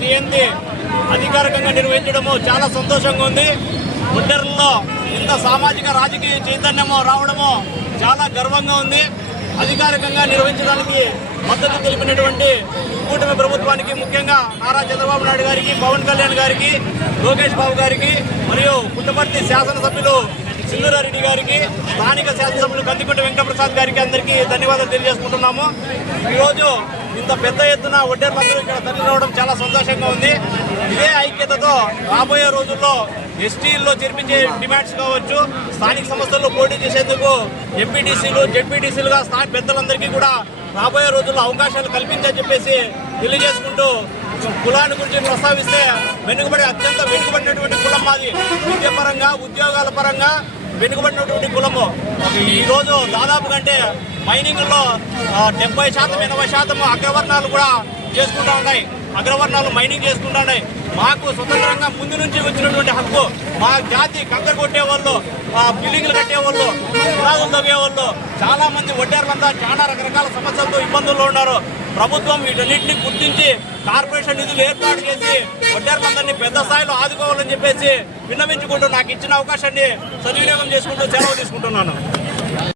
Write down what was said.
జయంతి అధికారికంగా నిర్వహించడము చాలా సంతోషంగా ఉంది. ఒడ్డెర్లలో ఇంత సామాజిక రాజకీయ చైతన్యము రావడము చాలా గర్వంగా ఉంది. అధికారికంగా నిర్వహించడానికి మద్దతు తెలిపినటువంటి కూటమి ప్రభుత్వానికి, ముఖ్యంగా నారా చంద్రబాబు నాయుడు గారికి, పవన్ కళ్యాణ్ గారికి, లోకేష్ బాబు గారికి, మరియు పుట్టపర్తి శాసనసభ్యులు సింధూరారెడ్డి గారికి, స్థానిక శాసనసభ్యులు కందికొండ వెంకటప్రసాద్ గారికి అందరికీ ధన్యవాదాలు తెలియజేసుకుంటున్నాము. ఈరోజు ఇంత పెద్ద ఎత్తున ఒడ్డెర్లందరూ ఇక్కడ తరలి రావడం చాలా సంతోషంగా ఉంది. ఇదే ఐక్యతతో రాబోయే రోజుల్లో ఎస్టీల్లో చేర్పించే డిమాండ్స్ కావచ్చు, స్థానిక సంస్థల్లో పోటీ చేసేందుకు ఎంపీటీసీలు, జెడ్పీటీసీలుగా స్థానిక పెద్దలందరికీ కూడా రాబోయే రోజుల్లో అవకాశాలు కల్పించని చెప్పేసి తెలియజేసుకుంటూ, కులాన్ని గురించి ప్రస్తావిస్తే అత్యంత వెనుకబడినటువంటి కులం మాది. విద్యాపరంగా, ఉద్యోగాల పరంగా వెనుకబడినటువంటి కులము. ఈరోజు దాదాపు కంటే మైనింగ్లో 70%, 80% అగ్రవర్ణాలు కూడా చేసుకుంటూ ఉన్నాయి. అగ్రవర్ణాలు మైనింగ్ చేసుకుంటూ ఉన్నాయి. మాకు స్వతంత్రంగా ముందు నుంచి వచ్చినటువంటి హక్కు. మా జాతి కంకర కొట్టేవాళ్ళు, బిల్డింగ్లు కట్టేవాళ్ళు, పునాదులు తవ్వేవాళ్ళు, చాలా మంది ఒడ్డేర్లంతా చాలా రకరకాల సమస్యలతో ఇబ్బందుల్లో ఉన్నారు. ప్రభుత్వం వీటన్నింటినీ గుర్తించి కార్పొరేషన్ నిధులు ఏర్పాటు చేసి ఒడ్డేర్లందరినీ పెద్ద స్థాయిలో ఆదుకోవాలని చెప్పేసి విన్నవించుకుంటూ నాకు ఇచ్చిన అవకాశాన్ని సద్వినియోగం చేసుకుంటూ సెలవు తీసుకుంటున్నాను.